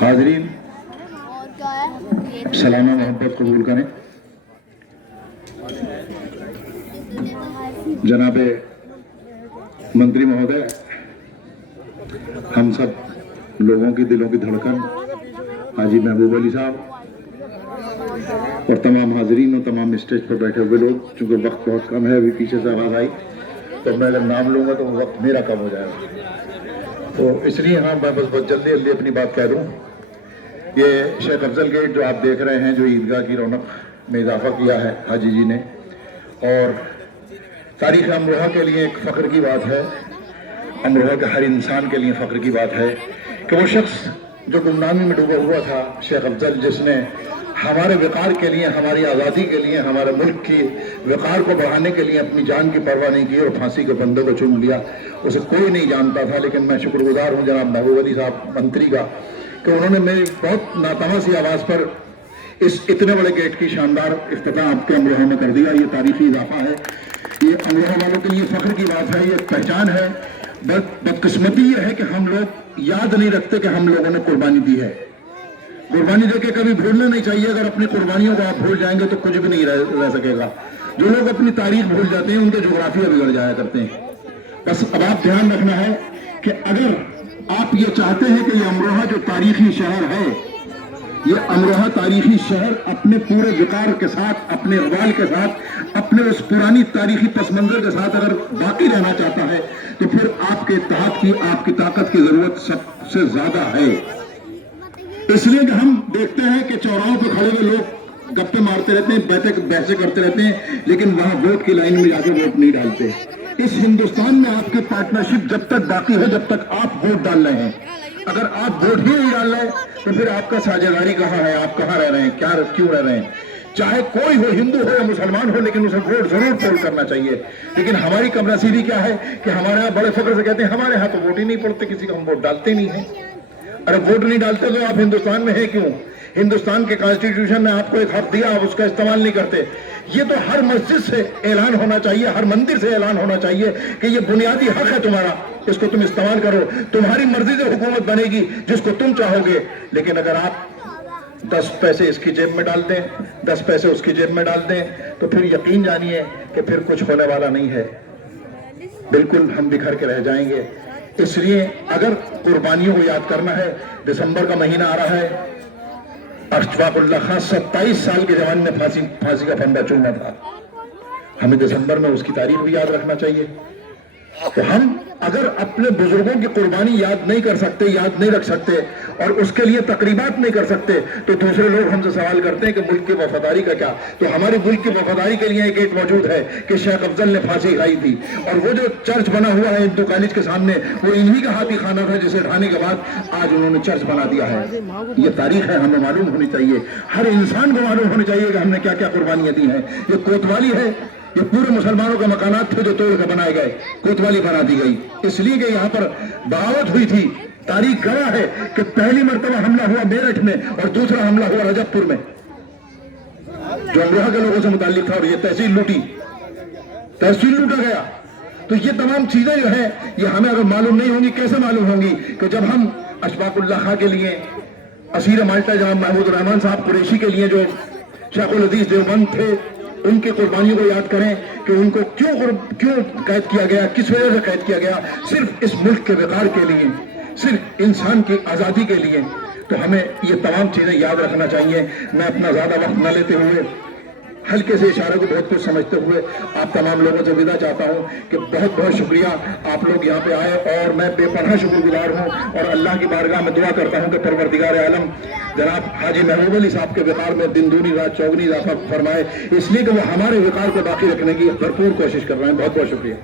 حاضرین سلامہ محبت قبول کریں. جناب منتری مہودے، ہم سب لوگوں کی دلوں کی دھڑکن حاجی محبوب علی صاحب اور تمام حاضرین اور تمام اسٹیج پر بیٹھے ہوئے لوگ، چونکہ وقت بہت کم ہے، ابھی پیچھے سے آواز آئی تو میں جب نام لوں گا تو وہ وقت میرا کم ہو جائے گا، تو اس لیے میں بس بہت جلدی اپنی بات کہہ دوں. یہ شیخ افضل گیٹ جو آپ دیکھ رہے ہیں، جو عیدگاہ کی رونق میں اضافہ کیا ہے حاجی جی نے، اور تاریخ امروہہ کے لیے ایک فخر کی بات ہے، امروہہ کے ہر انسان کے لیے فخر کی بات ہے کہ وہ شخص جو گمنامی میں ڈوبا ہوا تھا، شیخ افضل، جس نے ہمارے وقار کے لیے، ہماری آزادی کے لیے، ہمارے ملک کی وقار کو بڑھانے کے لیے اپنی جان کی پرواہ نہیں کی اور پھانسی کے بندے کو چن لیا. اسے کوئی نہیں جانتا تھا، لیکن میں شکر گزار ہوں جناب محبوب علی صاحب منتری کا کہ انہوں نے میری بہت ناتواں سی آواز پر اس اتنے بڑے گیٹ کی شاندار افتتاح آپ کے امروہہ میں کر دیا. یہ تاریخی اضافہ ہے، یہ امروہہ والوں کے لیے فخر کی بات ہے، یہ پہچان ہے. بدقسمتی یہ ہے کہ ہم لوگ یاد نہیں رکھتے کہ ہم لوگوں نے قربانی دی ہے. قربانی دے کے کبھی بھولنا نہیں چاہیے. اگر اپنی قربانیوں کو آپ بھول جائیں گے تو کچھ بھی نہیں رہ سکے گا. جو لوگ اپنی تاریخ بھول جاتے ہیں ان کے جغرافیہ بگڑ جایا کرتے ہیں. بس اب آپ دھیان رکھنا ہے کہ اگر آپ یہ چاہتے ہیں کہ یہ امروہہ جو تاریخی شہر ہے، یہ امروہہ تاریخی شہر اپنے پورے وقار کے ساتھ، اپنے اقبال کے ساتھ، اپنے اس پرانی تاریخی پس منظر کے ساتھ اگر باقی رہنا چاہتا ہے تو پھر آپ کے اتحاد کی، آپ کی طاقت کی ضرورت سب سے زیادہ ہے. اس لیے کہ ہم دیکھتے ہیں کہ چوراہوں پہ کھڑے ہوئے لوگ گپے مارتے رہتے ہیں، بحثیں کرتے رہتے ہیں، لیکن وہاں ووٹ کی لائن میں جا کے ووٹ نہیں ڈالتے. اس ہندوستان میں آپ کی پارٹنرشپ جب تک باقی ہے، جب تک آپ ووٹ ڈال رہے ہیں. اگر آپ ووٹ ہی نہیں ڈال رہے تو پھر آپ کا ساجھیداری کہاں ہے؟ آپ کہاں رہ رہے ہیں؟ کیوں رہ رہے ہیں؟ چاہے کوئی ہو، ہندو ہو یا مسلمان ہو، لیکن اسے ووٹ ضرور پول کرنا چاہیے. لیکن ہماری کم نصیبی کیا ہے کہ ہمارے یہاں بڑے فخر سے کہتے ہیں ہمارے یہاں تو ووٹ ہی نہیں پڑتے، کسی کو ہم ووٹ ڈالتے نہیں ہیں. ارے ووٹ نہیں ڈالتے تو آپ ہندوستان میں ہیں کیوں؟ ہندوستان کے کانسٹیٹیوشن نے آپ کو ایک حق دیا، آپ اس کا استعمال نہیں کرتے. یہ تو ہر مسجد سے اعلان ہونا چاہیے، ہر مندر سے اعلان ہونا چاہیے کہ یہ بنیادی حق ہے تمہارا، اس کو تم استعمال کرو. تمہاری مرضی سے حکومت بنے گی جس کو تم چاہو گے. لیکن اگر آپ 10 پیسے اس کی جیب میں ڈال دیں، 10 پیسے اس کی جیب میں ڈال دیں، تو پھر یقین جانیے کہ پھر کچھ ہونے والا نہیں ہے. بالکل ہم بکھر کے رہ جائیں گے. اس لیے اگر قربانیوں کو یاد کرنا ہے، دسمبر کا مہینہ آ رہا ہے. اشفاق اللہ خان 27 سال کے جوان نے پھانسی کا پھندا چوما تھا. ہمیں دسمبر میں اس کی تاریخ بھی یاد رکھنا چاہیے. تو ہم اگر اپنے بزرگوں کی قربانی یاد نہیں کر سکتے، یاد نہیں رکھ سکتے، اور اس کے لیے تقریبات نہیں کر سکتے، تو دوسرے لوگ ہم سے سوال کرتے ہیں کہ ملک کی وفاداری کا کیا؟ تو ہماری ملک کی وفاداری کے لیے ایک گیٹ موجود ہے کہ شیخ افضل نے پھانسی کھائی تھی. اور وہ جو چرچ بنا ہوا ہے ہندو کالج کے سامنے، وہ انہی کا ہاتھی خانہ تھا جسے ڈھانے کے بعد آج انہوں نے چرچ بنا دیا ہے. یہ تاریخ ہے، ہمیں معلوم ہونی چاہیے، ہر انسان کو معلوم ہونی چاہیے کہ ہم نے کیا کیا قربانیاں دی ہیں. یہ کوتوالی ہے، یہ پورے مسلمانوں کے مکانات تھے جو توڑ کے بنائے گئے، کوتوالی بنا دی گئی اس لیے کہ یہاں پر بغاوت ہوئی تھی. تاریخ گواہ ہے کہ پہلی مرتبہ حملہ ہوا میرٹھ میں اور دوسرا حملہ ہوا رجب پور میں، جو امروہہ کے لوگوں سے متعلق تھا، اور یہ تحصیل لوٹا گیا. تو یہ تمام چیزیں جو ہیں یہ ہمیں اگر معلوم نہیں ہوں گی، کیسے معلوم ہوں گی؟ کہ جب ہم اشفاق اللہ خان کے لیے، اسیر مالٹا جناب محمود الرحمان صاحب قریشی کے لیے جو شیخ الحدیث دیوبند تھے، ان کی قربانیوں کو یاد کریں کہ ان کو کیوں قید کیا گیا، کس وجہ سے قید کیا گیا؟ صرف اس ملک کے وقار کے لیے، صرف انسان کی آزادی کے لیے. تو ہمیں یہ تمام چیزیں یاد رکھنا چاہیے. میں اپنا زیادہ وقت نہ لیتے ہوئے، ہلکے سے اشارے کو بہت کچھ سمجھتے ہوئے آپ تمام لوگوں سے وداع چاہتا ہوں کہ بہت بہت شکریہ آپ لوگ یہاں پہ آئے، اور میں بے پناہ شکر گزار ہوں. اور اللہ کی بارگاہ میں دعا کرتا ہوں کہ پروردگار عالم جناب حاجی محبوب علی صاحب کے وقار میں دن دونی رات چوگنی اضافہ فرمائے، اس لیے کہ وہ ہمارے وقار کو باقی رکھنے کی بھرپور کوشش کر رہے ہیں. بہت بہت شکریہ.